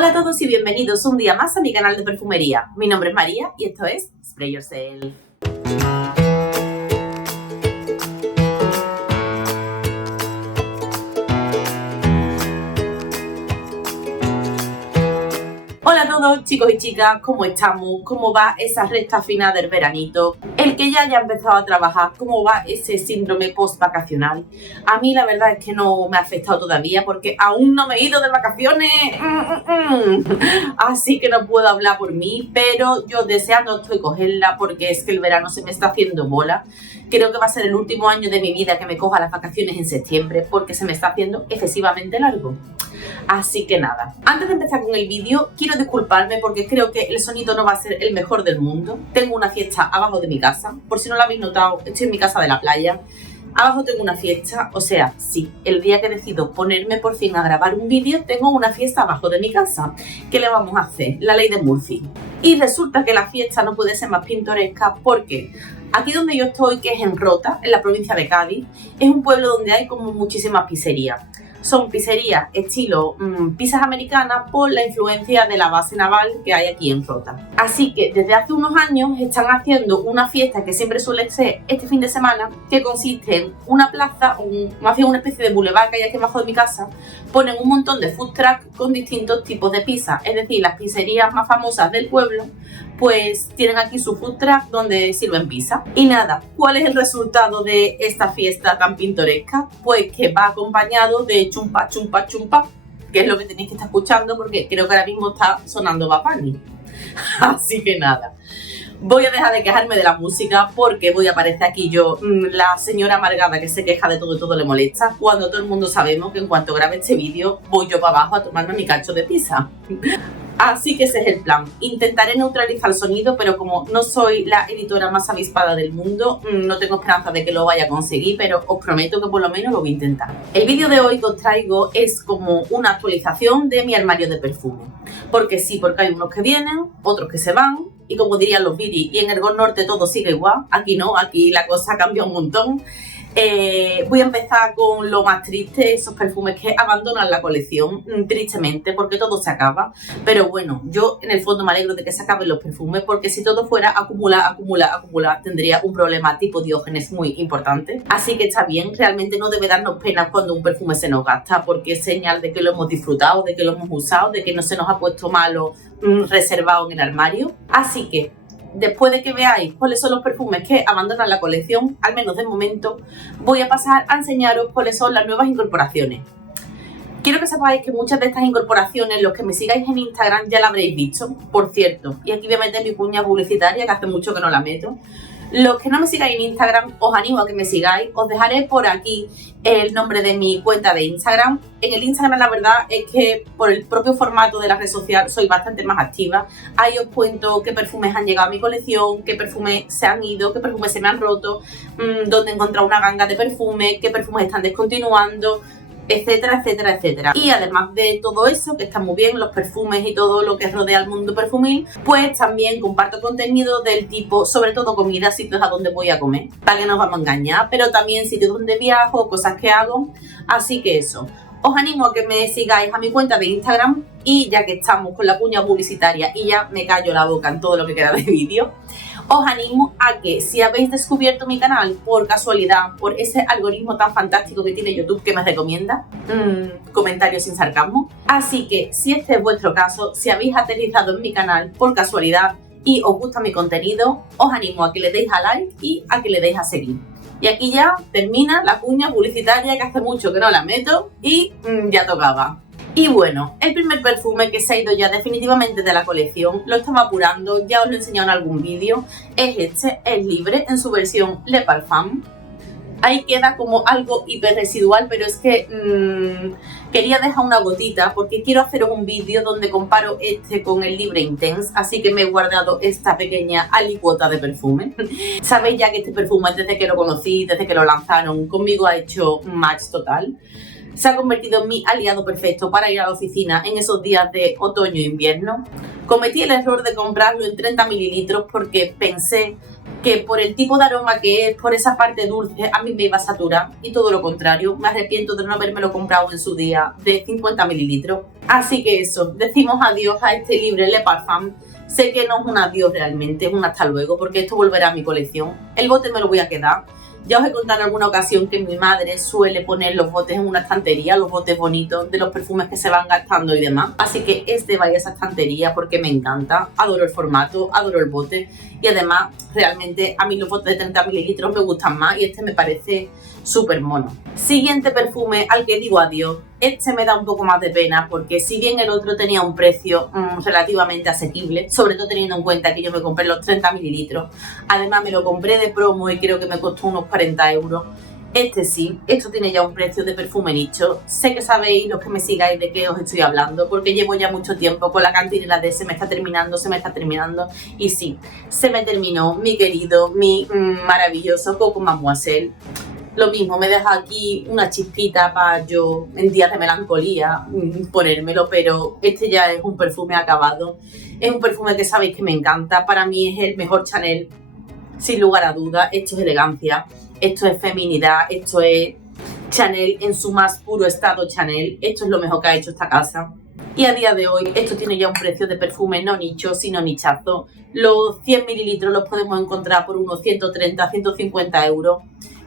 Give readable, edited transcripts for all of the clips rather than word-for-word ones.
Hola a todos y bienvenidos un día más a mi canal de perfumería. Mi nombre es María y esto es Spray Yourself. Hola a todos chicos y chicas, ¿cómo estamos? ¿Cómo va esa recta final del veranito? El que ya haya empezado a trabajar, ¿cómo va ese síndrome post-vacacional? A mí la verdad es que no me ha afectado todavía porque aún no me he ido de vacaciones. Así que no puedo hablar por mí, pero yo deseando estoy cogerla porque es que el verano se me está haciendo bola. Creo que va a ser el último año de mi vida que me coja las vacaciones en septiembre porque se me está haciendo excesivamente largo. Así que nada, antes de empezar con el vídeo quiero disculparme porque creo que el sonido no va a ser el mejor del mundo. Tengo una fiesta abajo de mi casa, por si no lo habéis notado, estoy en mi casa de la playa. Abajo tengo una fiesta, o sea, sí, el día que decido ponerme por fin a grabar un vídeo tengo una fiesta abajo de mi casa. ¿Qué le vamos a hacer? La ley de Murphy. Y resulta que la fiesta no puede ser más pintoresca porque aquí donde yo estoy, que es en Rota, en la provincia de Cádiz, es un pueblo donde hay como muchísimas pizzerías. Son pizzerías estilo pizzas americanas por la influencia de la base naval que hay aquí en Rota. Así que desde hace unos años están haciendo una fiesta que siempre suele ser este fin de semana, que consiste en una plaza, más bien una especie de boulevard que hay aquí abajo de mi casa. Ponen un montón de food trucks con distintos tipos de pizza, es decir, las pizzerías más famosas del pueblo pues tienen aquí su food truck donde sirven pizza. Y nada, ¿cuál es el resultado de esta fiesta tan pintoresca? Pues que va acompañado de chumpa, chumpa, chumpa, que es lo que tenéis que estar escuchando porque creo que ahora mismo está sonando Bad Bunny. Así que nada, voy a dejar de quejarme de la música porque voy a aparecer aquí yo, la señora amargada que se queja de todo y todo le molesta, cuando todo el mundo sabemos que en cuanto grabe este vídeo voy yo para abajo a tomarme mi cacho de pizza. Así que ese es el plan. Intentaré neutralizar el sonido, pero como no soy la editora más avispada del mundo, no tengo esperanza de que lo vaya a conseguir, pero os prometo que por lo menos lo voy a intentar. El vídeo de hoy que os traigo es como una actualización de mi armario de perfume. Porque sí, porque hay unos que vienen, otros que se van, y como dirían los Biri, y en el Gol Norte todo sigue igual. Aquí no, aquí la cosa cambia un montón. Voy a empezar con lo más triste, esos perfumes que abandonan la colección, tristemente, porque todo se acaba. Pero bueno, yo en el fondo me alegro de que se acaben los perfumes, porque si todo fuera acumular, tendría un problema tipo Diógenes muy importante. Así que está bien, realmente no debe darnos pena cuando un perfume se nos gasta, porque es señal de que lo hemos disfrutado, de que lo hemos usado, de que no se nos ha puesto malo reservado en el armario. Así que después de que veáis cuáles son los perfumes que abandonan la colección, al menos de momento, voy a pasar a enseñaros cuáles son las nuevas incorporaciones. Quiero que sepáis que muchas de estas incorporaciones, los que me sigáis en Instagram ya la habréis visto, por cierto. Y aquí voy a meter mi cuña publicitaria, que hace mucho que no la meto. Los que no me sigáis en Instagram, os animo a que me sigáis. Os dejaré por aquí el nombre de mi cuenta de Instagram. En el Instagram la verdad es que por el propio formato de la red social soy bastante más activa. Ahí os cuento qué perfumes han llegado a mi colección, qué perfumes se han ido, qué perfumes se me han roto, dónde he encontrado una ganga de perfumes, qué perfumes están descontinuando, etcétera, etcétera, etcétera. Y además de todo eso, que está muy bien, los perfumes y todo lo que rodea al mundo perfumil, pues también comparto contenido del tipo, sobre todo comida, sitios a donde voy a comer, para que no os vamos a engañar, pero también sitios donde viajo, cosas que hago, así que eso. Os animo a que me sigáis a mi cuenta de Instagram y ya que estamos con la cuña publicitaria y ya me callo la boca en todo lo que queda de vídeo, os animo a que si habéis descubierto mi canal por casualidad, por ese algoritmo tan fantástico que tiene YouTube que me recomienda, comentarios sin sarcasmo, así que si este es vuestro caso, si habéis aterrizado en mi canal por casualidad y os gusta mi contenido, os animo a que le deis a like y a que le deis a seguir. Y aquí ya termina la cuña publicitaria que hace mucho que no la meto y ya tocaba. Y bueno, el primer perfume que se ha ido ya definitivamente de la colección, lo estaba apurando, ya os lo he enseñado en algún vídeo, es este, es Libre, en su versión Le Parfum. Ahí queda como algo hiper residual, pero es que quería dejar una gotita porque quiero hacer un vídeo donde comparo este con el Libre Intense, así que me he guardado esta pequeña alicuota de perfume. Sabéis ya que este perfume desde que lo conocí, desde que lo lanzaron, conmigo ha hecho un match total. Se ha convertido en mi aliado perfecto para ir a la oficina en esos días de otoño e invierno. Cometí el error de comprarlo en 30 mililitros porque pensé que por el tipo de aroma que es, por esa parte dulce, a mí me iba a saturar y todo lo contrario. Me arrepiento de no habérmelo comprado en su día de 50 mililitros. Así que eso, decimos adiós a este Libre Le Parfum. Sé que no es un adiós realmente, es un hasta luego, porque esto volverá a mi colección. El bote me lo voy a quedar. Ya os he contado en alguna ocasión que mi madre suele poner los botes en una estantería, los botes bonitos de los perfumes que se van gastando y demás. Así que este va a esa estantería porque me encanta, adoro el formato, adoro el bote y además realmente a mí los botes de 30 mililitros me gustan más y este me parece súper mono. Siguiente perfume al que digo adiós. Este me da un poco más de pena porque si bien el otro tenía un precio relativamente asequible, sobre todo teniendo en cuenta que yo me compré los 30 mililitros, además me lo compré de promo y creo que me costó unos 40 euros. Este sí, esto tiene ya un precio de perfume nicho. Sé que sabéis, los que me sigáis, de qué os estoy hablando, porque llevo ya mucho tiempo con la cantinela de se me está terminando. Y sí, se me terminó mi querido, mi maravilloso Coco Mademoiselle. Lo mismo, me deja aquí una chispita para yo en días de melancolía ponérmelo, pero este ya es un perfume acabado. Es un perfume que sabéis que me encanta, para mí es el mejor Chanel, sin lugar a dudas. Esto es elegancia, esto es feminidad, esto es Chanel en su más puro estado Chanel. Esto es lo mejor que ha hecho esta casa. Y a día de hoy esto tiene ya un precio de perfume no nicho, sino nichazo. Los 100 mililitros los podemos encontrar por unos 130, 150 euros.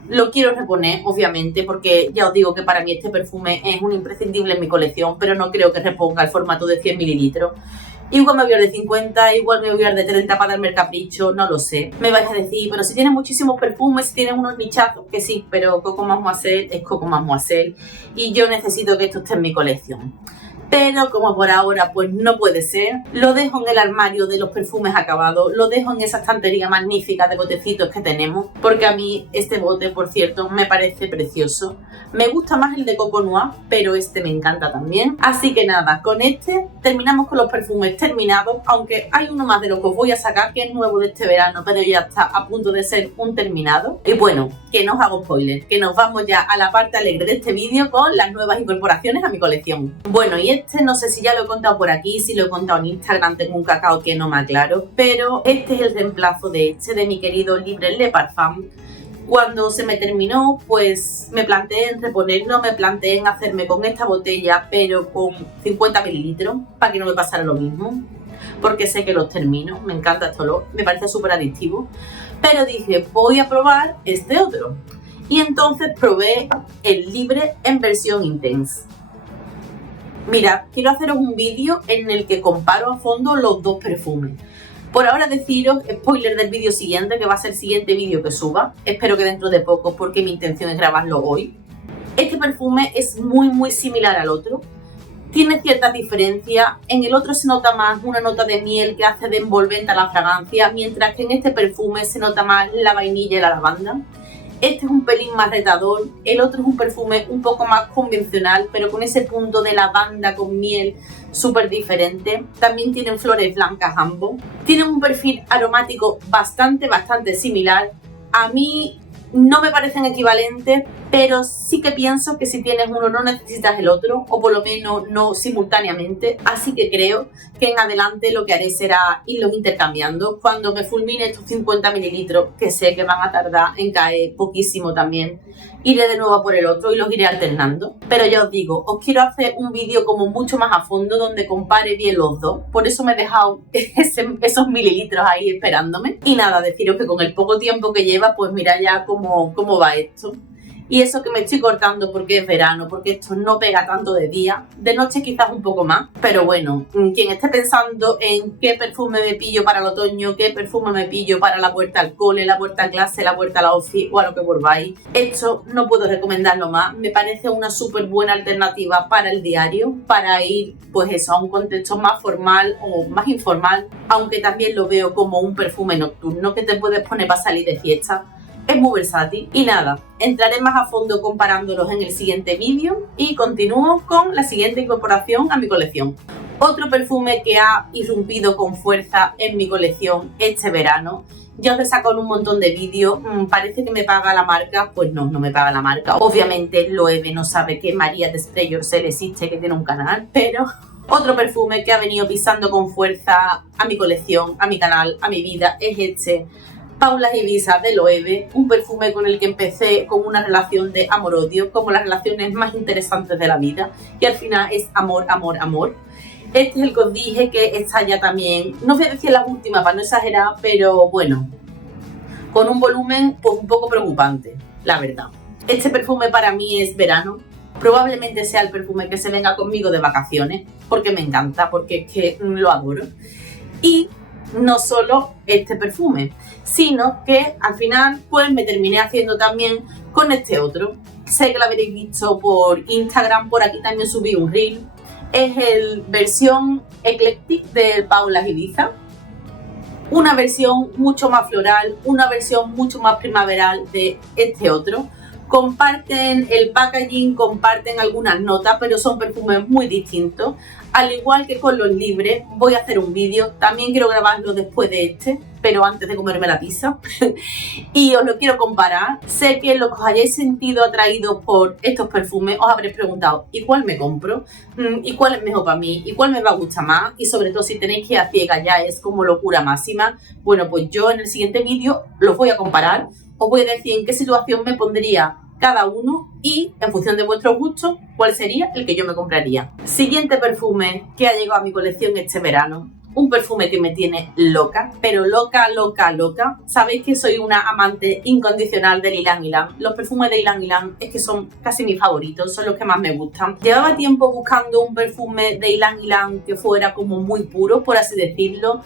Lo quiero reponer, obviamente, porque ya os digo que para mí este perfume es un imprescindible en mi colección, pero no creo que reponga el formato de 100 mililitros. Igual me voy a ir de 50, igual me voy a ir de 30 para darme el capricho, no lo sé. Me vais a decir, pero si tienes muchísimos perfumes, si tienes unos nichazos, que sí, pero Coco Mademoiselle es Coco Mademoiselle y yo necesito que esto esté en mi colección. Pero como por ahora pues no puede ser, lo dejo en el armario de los perfumes acabados, lo dejo en esa estantería magnífica de botecitos que tenemos, porque a mí este bote, por cierto, me parece precioso. Me gusta más el de Coco Noir, pero este me encanta también. Así que nada, con este terminamos con los perfumes terminados, aunque hay uno más de los que os voy a sacar que es nuevo de este verano, pero ya está a punto de ser un terminado. Y bueno, que no os hago spoiler, que nos vamos ya a la parte alegre de este vídeo con las nuevas incorporaciones a mi colección. Bueno, y este no sé si ya lo he contado por aquí, si lo he contado en Instagram, tengo un cacao que no me aclaro, pero este es el reemplazo de mi querido Libre Le Parfum. Cuando se me terminó, pues me planteé en reponerlo, me planteé en hacerme con esta botella, pero con 50 mililitros, para que no me pasara lo mismo, porque sé que los termino, me encanta este olor, me parece súper adictivo, pero dije, voy a probar este otro. Y entonces probé el Libre en versión Intense. Mirad, quiero haceros un vídeo en el que comparo a fondo los dos perfumes. Por ahora deciros, spoiler del vídeo siguiente, que va a ser el siguiente vídeo que suba. Espero que dentro de poco, porque mi intención es grabarlo hoy. Este perfume es muy similar al otro. Tiene ciertas diferencias. En el otro se nota más una nota de miel que hace de envolvente a la fragancia, mientras que en este perfume se nota más la vainilla y la lavanda. Este es un pelín más retador, el otro es un perfume un poco más convencional, pero con ese punto de lavanda con miel súper diferente. También tienen flores blancas ambos. Tienen un perfil aromático bastante similar. A mí no me parecen equivalentes, pero sí que pienso que si tienes uno no necesitas el otro, o por lo menos no simultáneamente. Así que creo que en adelante lo que haré será irlos intercambiando. Cuando me fulmine estos 50 mililitros, que sé que van a tardar en caer poquísimo también, iré de nuevo a por el otro y los iré alternando. Pero ya os digo, os quiero hacer un vídeo como mucho más a fondo donde compare bien los dos. Por eso me he dejado esos mililitros ahí esperándome. Y nada, deciros que con el poco tiempo que lleva, pues mira ya cómo va esto. Y eso que me estoy cortando porque es verano, porque esto no pega tanto de día, de noche quizás un poco más, pero bueno, quien esté pensando en qué perfume me pillo para el otoño, qué perfume me pillo para la vuelta al cole, la vuelta a clase, la vuelta a la ofi o a lo que volváis, esto no puedo recomendarlo más. Me parece una súper buena alternativa para el diario, para ir pues eso, a un contexto más formal o más informal, aunque también lo veo como un perfume nocturno que te puedes poner para salir de fiesta. Es muy versátil. Y nada, entraré más a fondo comparándolos en el siguiente vídeo y continúo con la siguiente incorporación a mi colección. Otro perfume que ha irrumpido con fuerza en mi colección este verano. Ya os he sacado un montón de vídeos, parece que me paga la marca, pues no me paga la marca. Obviamente Loewe no sabe que María de Spray Yourself existe, que tiene un canal, pero otro perfume que ha venido pisando con fuerza a mi colección, a mi canal, a mi vida, es este Paula Ibiza de Loewe, un perfume con el que empecé con una relación de amor-odio, como las relaciones más interesantes de la vida, y al final es amor, amor, amor. Este es el que os dije que está ya también, no voy a decir la última para no exagerar, pero bueno, con un volumen pues un poco preocupante, la verdad. Este perfume para mí es verano, probablemente sea el perfume que se venga conmigo de vacaciones, porque me encanta, porque es que lo adoro. Y no solo este perfume, sino que al final pues me terminé haciendo también con este otro. Sé que lo habréis visto por Instagram, por aquí también subí un reel. Es el versión Eclectic de Paula Ibiza. Una versión mucho más floral, una versión mucho más primaveral de este otro. Comparten el packaging, comparten algunas notas, pero son perfumes muy distintos. Al igual que con los libres, voy a hacer un vídeo. También quiero grabarlo después de este, pero antes de comerme la pizza. Y os lo quiero comparar. Sé que los que os hayáis sentido atraídos por estos perfumes os habréis preguntado ¿y cuál me compro? ¿Y cuál es mejor para mí? ¿Y cuál me va a gustar más? Y sobre todo si tenéis que ir a ciegas ya es como locura máxima. Bueno, pues yo en el siguiente vídeo los voy a comparar. Os voy a decir en qué situación me pondría cada uno y en función de vuestros gustos cuál sería el que yo me compraría. Siguiente perfume que ha llegado a mi colección este verano, un perfume que me tiene loca, pero loca, loca, loca. Sabéis que soy una amante incondicional del Ylang Ylang. Los perfumes de Ylang Ylang es que son casi mis favoritos, son los que más me gustan. Llevaba tiempo buscando un perfume de Ylang Ylang que fuera como muy puro, por así decirlo,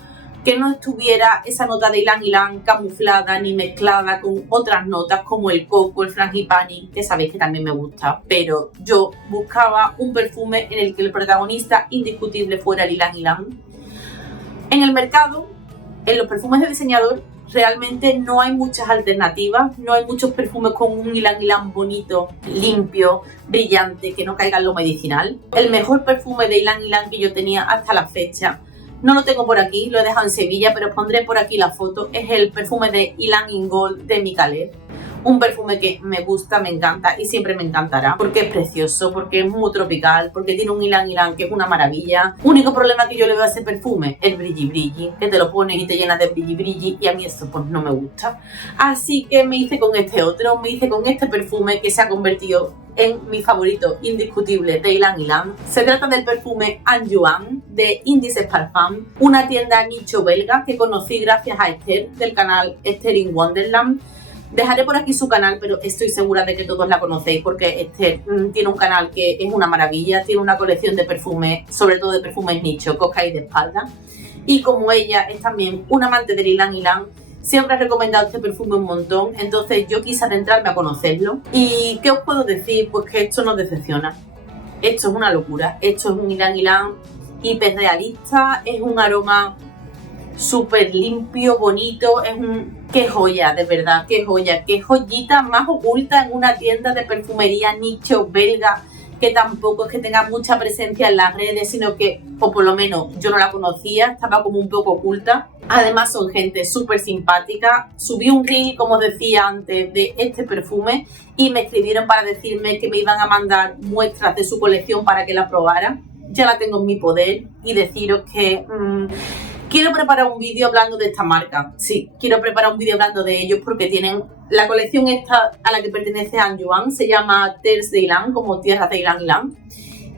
que no estuviera esa nota de Ylang Ylang camuflada ni mezclada con otras notas como el coco, el frangipani, que sabéis que también me gusta, pero yo buscaba un perfume en el que el protagonista indiscutible fuera el Ylang Ylang. En el mercado, en los perfumes de diseñador, realmente no hay muchas alternativas, no hay muchos perfumes con un Ylang Ylang bonito, limpio, brillante, que no caiga en lo medicinal. El mejor perfume de Ylang Ylang que yo tenía hasta la fecha, no lo tengo por aquí, lo he dejado en Sevilla, pero os pondré por aquí la foto. Es el perfume de Ylang in Gold de Micallef. Un perfume que me gusta, me encanta y siempre me encantará porque es precioso, porque es muy tropical, porque tiene un Ylang Ylang que es una maravilla. Único problema que yo le veo a ese perfume, el brilli brilli, que te lo pones y te llenas de brilli brilli, y a mí esto pues no me gusta. Así que me hice con este otro, me hice con este perfume que se ha convertido en mi favorito indiscutible de Ylang Ylang. Se trata del perfume Anjouan de Indices Parfums, una tienda nicho belga que conocí gracias a Esther del canal Esther in Wonderland. Dejaré por aquí su canal, pero estoy segura de que todos la conocéis porque Esther tiene un canal que es una maravilla, tiene una colección de perfumes, sobre todo de perfumes nicho, que os caéis de espalda. Y como ella es también una amante del Ylang Ylang, siempre ha recomendado este perfume un montón, entonces yo quise adentrarme a conocerlo. ¿Y qué os puedo decir? Pues que esto nos decepciona. Esto es una locura, esto es un Ylang Ylang hiperrealista, es un aroma súper limpio, bonito, es un... ¡Qué joya, de verdad! ¡Qué joya! ¡Qué joyita más oculta en una tienda de perfumería nicho belga que tampoco es que tenga mucha presencia en las redes, sino que, o por lo menos yo no la conocía, estaba como un poco oculta. Además son gente súper simpática. Subí un reel, como os decía antes, de este perfume y me escribieron para decirme que me iban a mandar muestras de su colección para que la probara. Ya la tengo en mi poder y deciros que... quiero preparar un vídeo hablando de esta marca. Sí, quiero preparar un vídeo hablando de ellos porque tienen la colección esta a la que pertenece Anjouan, se llama Terres de Ylang, como tierras de Ylang Ylang,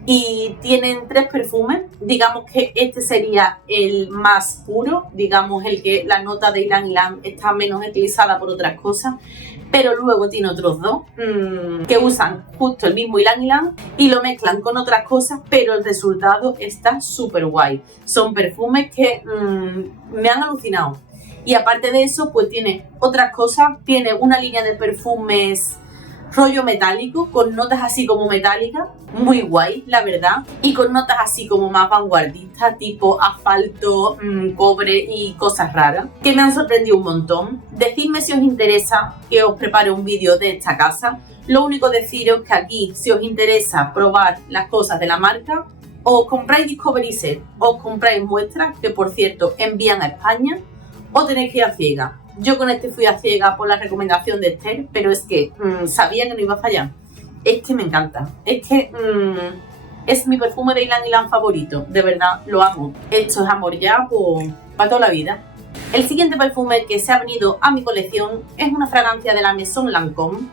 y tienen 3 perfumes. Digamos que este sería el más puro, digamos el que la nota de Ylang Ylang está menos utilizada por otras cosas, pero luego tiene otros 2 que usan justo el mismo Ylang Ylang y lo mezclan con otras cosas, pero el resultado está súper guay. Son perfumes que me han alucinado. Y aparte de eso, pues tiene otras cosas. Tiene una línea de perfumes rollo metálico, con notas así como metálicas, muy guay, la verdad, y con notas así como más vanguardistas, tipo asfalto, cobre y cosas raras, que me han sorprendido un montón. Decidme si os interesa que os prepare un vídeo de esta casa. Lo único deciros que aquí, si os interesa probar las cosas de la marca, os compráis Discovery Set, os compráis muestras, que por cierto envían a España, o tenéis que ir a ciegas. Yo con este fui a ciegas por la recomendación de Esther, pero es que sabía que no iba a fallar. Es que me encanta. Es que es mi perfume de Ylang Ylang favorito. De verdad, lo amo. Esto es amor ya para toda la vida. El siguiente perfume que se ha venido a mi colección es una fragancia de la Maison Lancôme,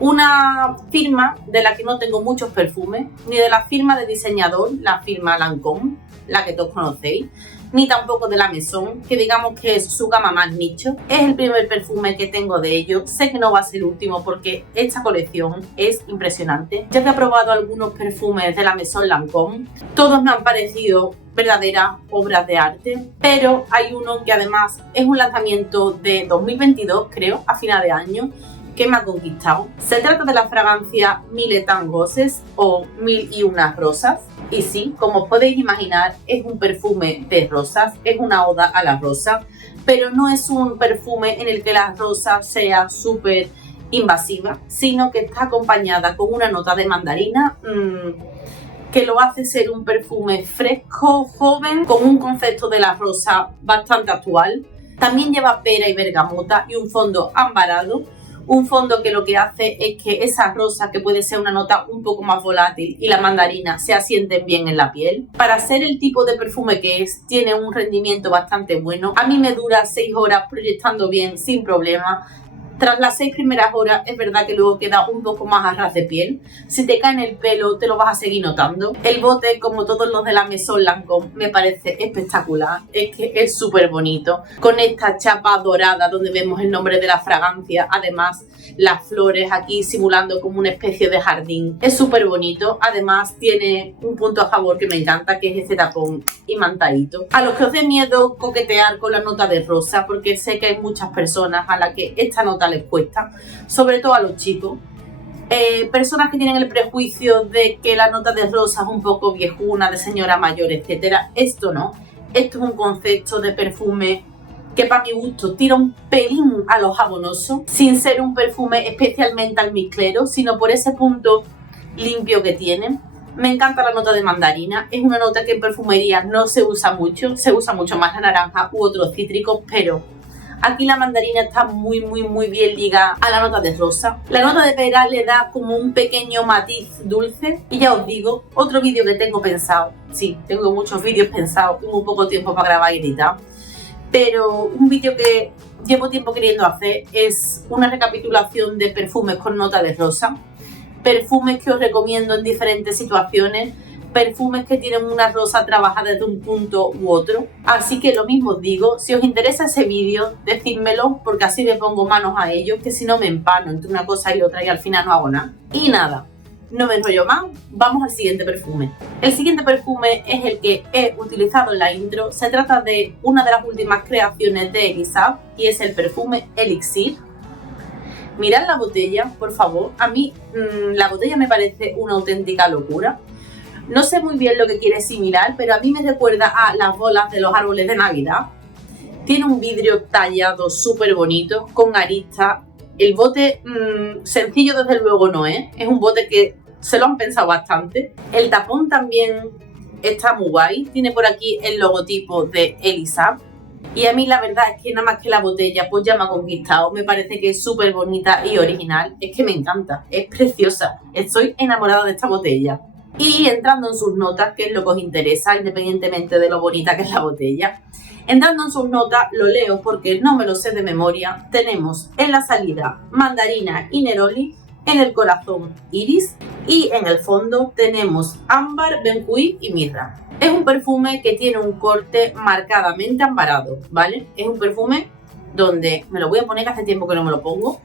una firma de la que no tengo muchos perfumes, ni de la firma de diseñador, la firma Lancôme, la que todos conocéis, ni tampoco de la Maison, que digamos que es su gama más nicho. Es el primer perfume que tengo de ellos, sé que no va a ser el último porque esta colección es impresionante. Ya que he probado algunos perfumes de la Maison Lancôme, todos me han parecido verdaderas obras de arte, pero hay uno que además es un lanzamiento de 2022, creo, a final de año, que me ha conquistado. Se trata de la fragancia Mille et un Roses o Mil y unas rosas. Y sí, como podéis imaginar, es un perfume de rosas, es una oda a la rosa, pero no es un perfume en el que la rosa sea súper invasiva, sino que está acompañada con una nota de mandarina que lo hace ser un perfume fresco, joven, con un concepto de la rosa bastante actual. También lleva pera y bergamota y un fondo ambarado. Un fondo que lo que hace es que esa rosa, que puede ser una nota un poco más volátil, y la mandarina se asienten bien en la piel. Para ser el tipo de perfume que es, tiene un rendimiento bastante bueno. A mí me dura 6 horas proyectando bien, sin problema. Tras las 6 primeras horas es verdad que luego queda un poco más a ras de piel. Si te cae en el pelo te lo vas a seguir notando. El bote, como todos los de la Maison Lancôme, me parece espectacular. Es que es súper bonito. Con esta chapa dorada donde vemos el nombre de la fragancia. Además, las flores aquí simulando como una especie de jardín. Es súper bonito. Además, tiene un punto a favor que me encanta, que es este tapón imantadito. A los que os dé miedo coquetear con la nota de rosa, porque sé que hay muchas personas a las que esta nota les cuesta, sobre todo a los chicos, personas que tienen el prejuicio de que la nota de rosa es un poco viejuna, de señora mayor, etcétera. Esto no, esto es un concepto de perfume que para mi gusto tira un pelín a lo jabonoso, sin ser un perfume especialmente almizclero, sino por ese punto limpio que tiene. Me encanta la nota de mandarina, es una nota que en perfumería no se usa mucho, se usa mucho más la naranja u otros cítricos, pero aquí la mandarina está muy bien ligada a la nota de rosa. La nota de pera le da como un pequeño matiz dulce. Y ya os digo, otro vídeo que tengo pensado, sí, tengo muchos vídeos pensados y muy poco tiempo para grabar y editar, pero un vídeo que llevo tiempo queriendo hacer es una recapitulación de perfumes con nota de rosa. Perfumes que os recomiendo en diferentes situaciones. Perfumes que tienen una rosa trabajada desde un punto u otro. Así que lo mismo os digo, si os interesa ese vídeo, decídmelo, porque así le pongo manos a ellos, que si no me empano entre una cosa y otra y al final no hago nada. Y nada, no me enrollo más, vamos al siguiente perfume. El siguiente perfume es el que he utilizado en la intro. Se trata de una de las últimas creaciones de Elisab y es el perfume Elixir. Mirad la botella, por favor. A mí la botella me parece una auténtica locura. No sé muy bien lo que quiere similar, pero a mí me recuerda a las bolas de los árboles de Navidad. Tiene un vidrio tallado súper bonito, con aristas. El bote sencillo desde luego no es. Es un bote que se lo han pensado bastante. El tapón también está muy guay. Tiene por aquí el logotipo de Elisab. Y a mí la verdad es que nada más que la botella pues ya me ha conquistado. Me parece que es súper bonita y original. Es que me encanta, es preciosa. Estoy enamorada de esta botella. Y entrando en sus notas, que es lo que os interesa, independientemente de lo bonita que es la botella. Entrando en sus notas, lo leo porque no me lo sé de memoria. Tenemos en la salida mandarina y neroli, en el corazón iris y en el fondo tenemos ámbar, benjuí y mirra. Es un perfume que tiene un corte marcadamente ambarado, ¿vale? Es un perfume donde, me lo voy a poner que hace tiempo que no me lo pongo,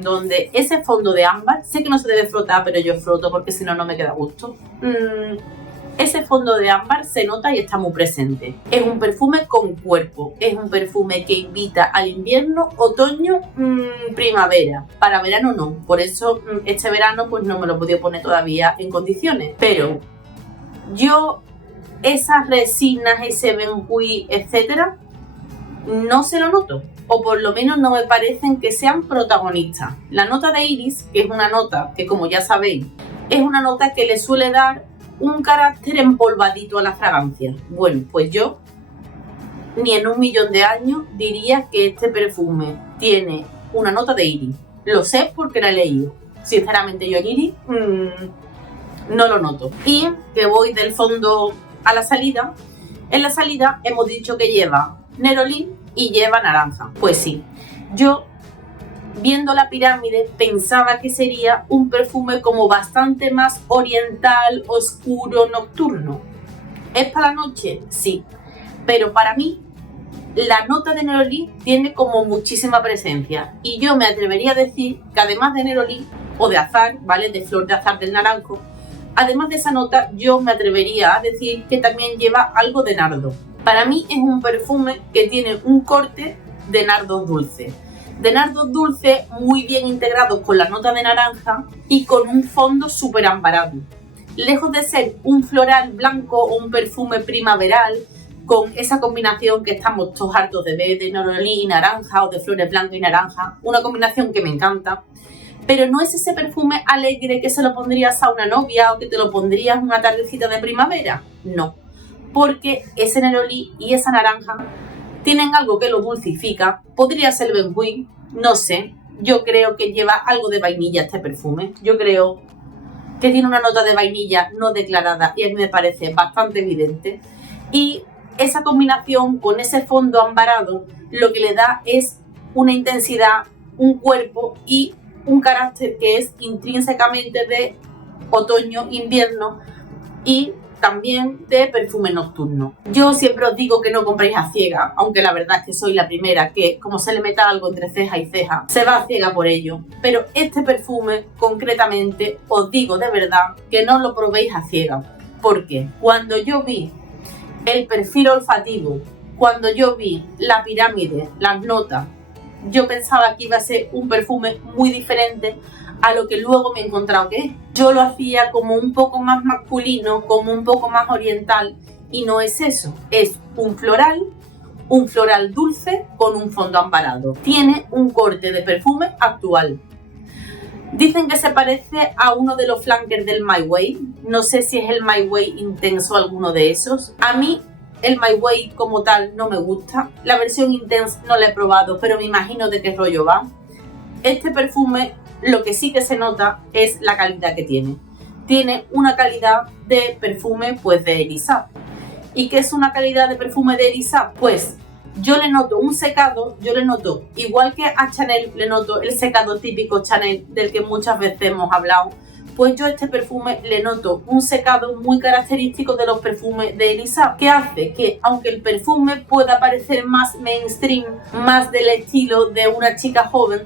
donde ese fondo de ámbar, sé que no se debe frotar, pero yo froto porque si no, no me queda gusto. Ese fondo de ámbar se nota y está muy presente. Es un perfume con cuerpo, es un perfume que invita al invierno, otoño, primavera. Para verano no, por eso este verano pues no me lo he podido poner todavía en condiciones. Pero yo esas resinas, ese benjuí, etcétera, no se lo noto, o por lo menos no me parecen que sean protagonistas. La nota de iris, que es una nota que, como ya sabéis, es una nota que le suele dar un carácter empolvadito a la fragancia. Bueno, pues yo ni en un millón de años diría que este perfume tiene una nota de iris. Lo sé porque la he leído. Sinceramente yo en iris no lo noto. Y que voy del fondo a la salida. En la salida hemos dicho que lleva neroli, y lleva naranja. Pues sí, yo viendo la pirámide pensaba que sería un perfume como bastante más oriental, oscuro, nocturno. ¿Es para la noche? Sí, pero para mí la nota de nerolí tiene como muchísima presencia y yo me atrevería a decir que además de nerolí o de azar, ¿vale? De flor de azar del naranjo, además de esa nota yo me atrevería a decir que también lleva algo de nardo. Para mí es un perfume que tiene un corte de nardo dulce. De nardos dulces muy bien integrados con la nota de naranja y con un fondo súper ambarado. Lejos de ser un floral blanco o un perfume primaveral, con esa combinación que estamos todos hartos de ver, de nerolí y naranja o de flores blancas y naranja, una combinación que me encanta, pero no es ese perfume alegre que se lo pondrías a una novia o que te lo pondrías una tardecita de primavera, no, porque ese nerolí y esa naranja tienen algo que lo dulcifica, podría ser el benjuí, no sé, yo creo que lleva algo de vainilla este perfume, yo creo que tiene una nota de vainilla no declarada y a mí me parece bastante evidente, y esa combinación con ese fondo ambarado lo que le da es una intensidad, un cuerpo y un carácter que es intrínsecamente de otoño-invierno y también de perfume nocturno. Yo siempre os digo que no compréis a ciega, aunque la verdad es que soy la primera que, como se le meta algo entre ceja y ceja, se va a ciega por ello. Pero este perfume, concretamente, os digo de verdad que no lo probéis a ciega. Porque cuando yo vi el perfil olfativo, cuando yo vi la pirámide, las notas, yo pensaba que iba a ser un perfume muy diferente a lo que luego me he encontrado que es. Yo lo hacía como un poco más masculino, como un poco más oriental, y no es eso. Es un floral dulce con un fondo ambarado. Tiene un corte de perfume actual. Dicen que se parece a uno de los flankers del My Way. No sé si es el My Way Intense o alguno de esos. A mí el My Way como tal no me gusta. La versión Intense no la he probado, pero me imagino de qué rollo va. Este perfume, lo que sí que se nota es la calidad que tiene. Tiene una calidad de perfume pues de Elisa. ¿Y qué es una calidad de perfume de Elisa? Pues yo le noto un secado, yo le noto, igual que a Chanel le noto el secado típico Chanel del que muchas veces hemos hablado, pues yo a este perfume le noto un secado muy característico de los perfumes de Elisa, que hace que aunque el perfume pueda parecer más mainstream, más del estilo de una chica joven,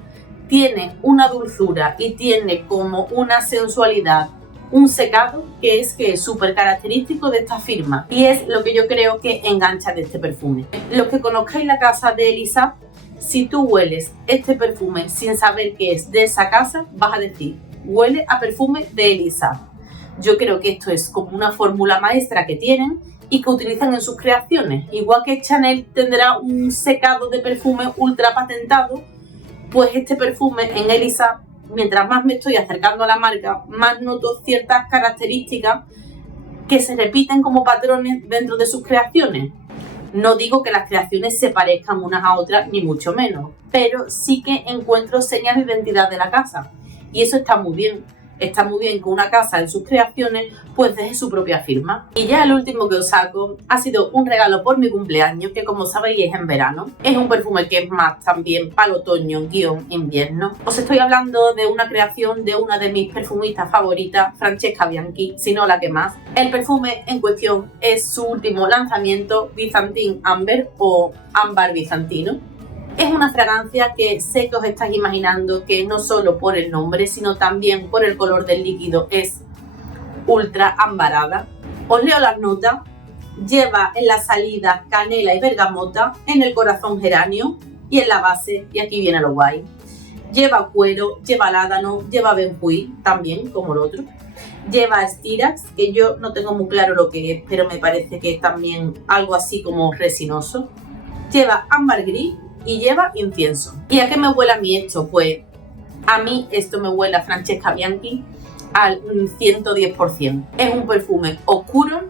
tiene una dulzura y tiene como una sensualidad, un secado que es súper característico de esta firma y es lo que yo creo que engancha de este perfume. Los que conozcáis la casa de Elisa, si tú hueles este perfume sin saber que es de esa casa, vas a decir, huele a perfume de Elisa. Yo creo que esto es como una fórmula maestra que tienen y que utilizan en sus creaciones. Igual que Chanel tendrá un secado de perfume ultra patentado, pues este perfume en Elisa, mientras más me estoy acercando a la marca, más noto ciertas características que se repiten como patrones dentro de sus creaciones. No digo que las creaciones se parezcan unas a otras, ni mucho menos, pero sí que encuentro señas de identidad de la casa. Y eso está muy bien. Está muy bien que una casa en sus creaciones pues deje su propia firma. Y ya el último que os saco ha sido un regalo por mi cumpleaños, que como sabéis es en verano. Es un perfume que es más también para el otoño-invierno. Os estoy hablando de una creación de una de mis perfumistas favoritas, Francesca Bianchi, si no la que más. El perfume en cuestión es su último lanzamiento, Byzantine Amber o Ámbar Bizantino. Es una fragancia que sé que os estáis imaginando que no solo por el nombre, sino también por el color del líquido es ultra ambarada. Os leo las notas. Lleva en la salida canela y bergamota, en el corazón geranio y en la base, y aquí viene lo guay, lleva cuero, lleva ládano, lleva benjuí, también como el otro. Lleva styrax, que yo no tengo muy claro lo que es, pero me parece que es también algo así como resinoso. Lleva ámbar gris y lleva incienso. ¿Y a qué me huele a mí esto? Pues a mí esto me huele a Francesca Bianchi al 110%. Es un perfume oscuro,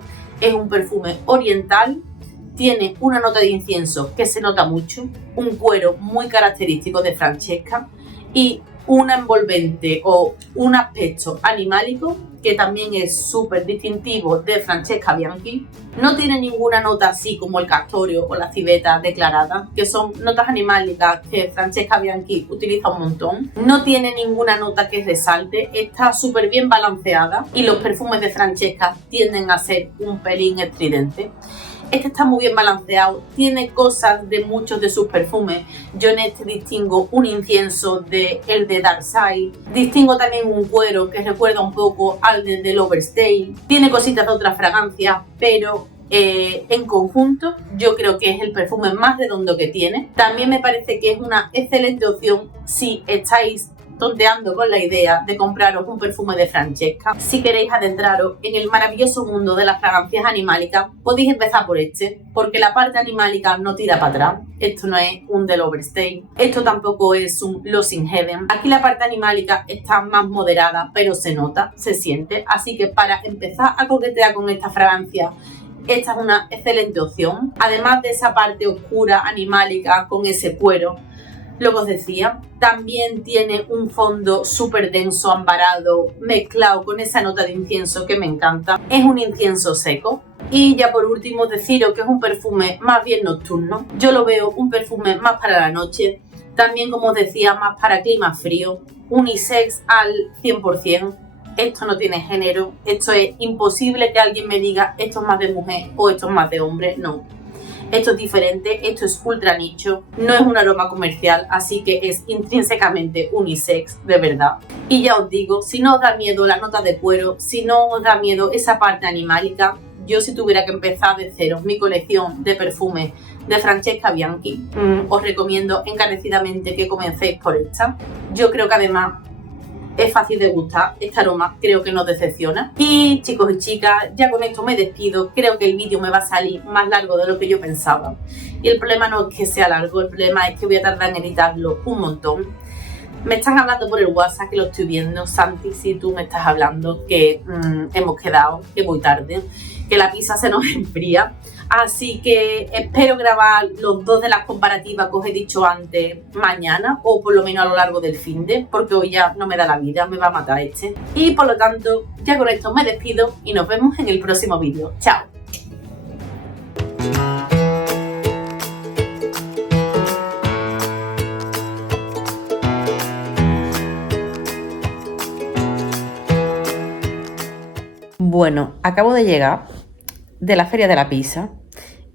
es un perfume oriental, tiene una nota de incienso que se nota mucho, un cuero muy característico de Francesca y un envolvente o un aspecto animálico que también es súper distintivo de Francesca Bianchi. No tiene ninguna nota así como el castorio o la civeta declarada, que son notas animálicas que Francesca Bianchi utiliza un montón. No tiene ninguna nota que resalte, está súper bien balanceada y los perfumes de Francesca tienden a ser un pelín estridentes. Este está muy bien balanceado, tiene cosas de muchos de sus perfumes. Yo en este distingo un incienso el de Dark Side, distingo también un cuero que recuerda un poco al del Overstay, tiene cositas de otras fragancias, pero en conjunto yo creo que es el perfume más redondo que tiene. También me parece que es una excelente opción si estáis tonteando con la idea de compraros un perfume de Francesca. Si queréis adentraros en el maravilloso mundo de las fragancias animálicas, podéis empezar por este, porque la parte animálica no tira para atrás. Esto no es un del Overstay, esto tampoco es un Lost in Heaven. Aquí la parte animálica está más moderada, pero se nota, se siente. Así que para empezar a coquetear con esta fragancia, esta es una excelente opción. Además de esa parte oscura animálica con ese cuero, lo que os decía, también tiene un fondo súper denso, ambarado, mezclado con esa nota de incienso que me encanta. Es un incienso seco. Y ya por último deciros que es un perfume más bien nocturno. Yo lo veo un perfume más para la noche. También, como os decía, más para clima frío. Unisex al 100%. Esto no tiene género. Esto es imposible que alguien me diga esto es más de mujer o esto es más de hombre. No. Esto es diferente, esto es ultra nicho, no es un aroma comercial, así que es intrínsecamente unisex, de verdad. Y ya os digo, si no os da miedo la nota de cuero, si no os da miedo esa parte animálica, yo si tuviera que empezar de cero mi colección de perfumes de Francesca Bianchi, os recomiendo encarecidamente que comencéis por esta. Yo creo que además es fácil de gustar, este aroma creo que no decepciona. Y chicos y chicas, ya con esto me despido. Creo que el vídeo me va a salir más largo de lo que yo pensaba. Y el problema no es que sea largo, el problema es que voy a tardar en editarlo un montón. Me están hablando por el WhatsApp, que lo estoy viendo. Santi, si tú me estás hablando, que hemos quedado, que voy tarde, que la pizza se nos enfría. Así que espero grabar los dos de las comparativas que os he dicho antes mañana, o por lo menos a lo largo del finde, porque hoy ya no me da la vida, me va a matar este. Y por lo tanto, ya con esto me despido y nos vemos en el próximo vídeo. ¡Chao! Bueno, acabo de llegar de la Feria de la Pizza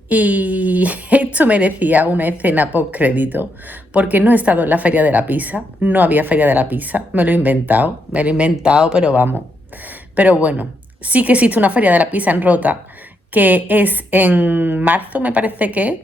y esto merecía una escena post crédito, porque no he estado en la Feria de la Pizza, no había Feria de la Pizza, me lo he inventado, pero vamos. Pero bueno, sí que existe una Feria de la Pizza en Rota, que es en marzo, me parece que es,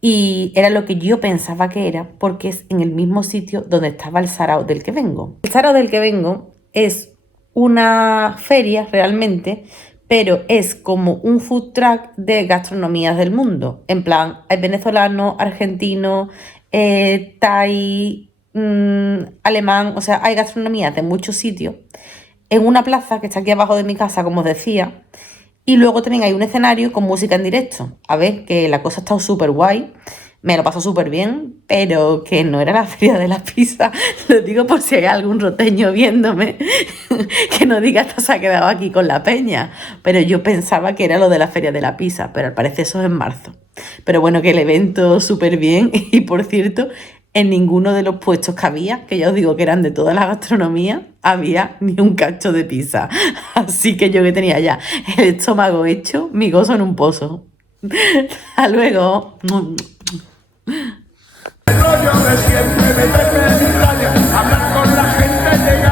y era lo que yo pensaba que era, porque es en el mismo sitio donde estaba el Sarao del que vengo. El Sarao del que vengo es una feria realmente, pero es como un food truck de gastronomías del mundo. En plan, hay venezolano, argentino, thai, alemán, o sea, hay gastronomías de muchos sitios. En una plaza que está aquí abajo de mi casa, como os decía, y luego también hay un escenario con música en directo. A ver, que la cosa ha estado súper guay. Me lo paso súper bien, pero que no era la Feria de la Pizza. Lo digo por si hay algún roteño viéndome, que no diga esta se ha quedado aquí con la peña. Pero yo pensaba que era lo de la Feria de la Pizza, pero al parecer eso es en marzo. Pero bueno, que el evento súper bien. Y por cierto, en ninguno de los puestos que había, que ya os digo que eran de toda la gastronomía, había ni un cacho de pizza. Así que yo que tenía ya el estómago hecho, mi gozo en un pozo. Hasta luego. El rollo de siempre, meterme en Italia, hablar con la gente, llegar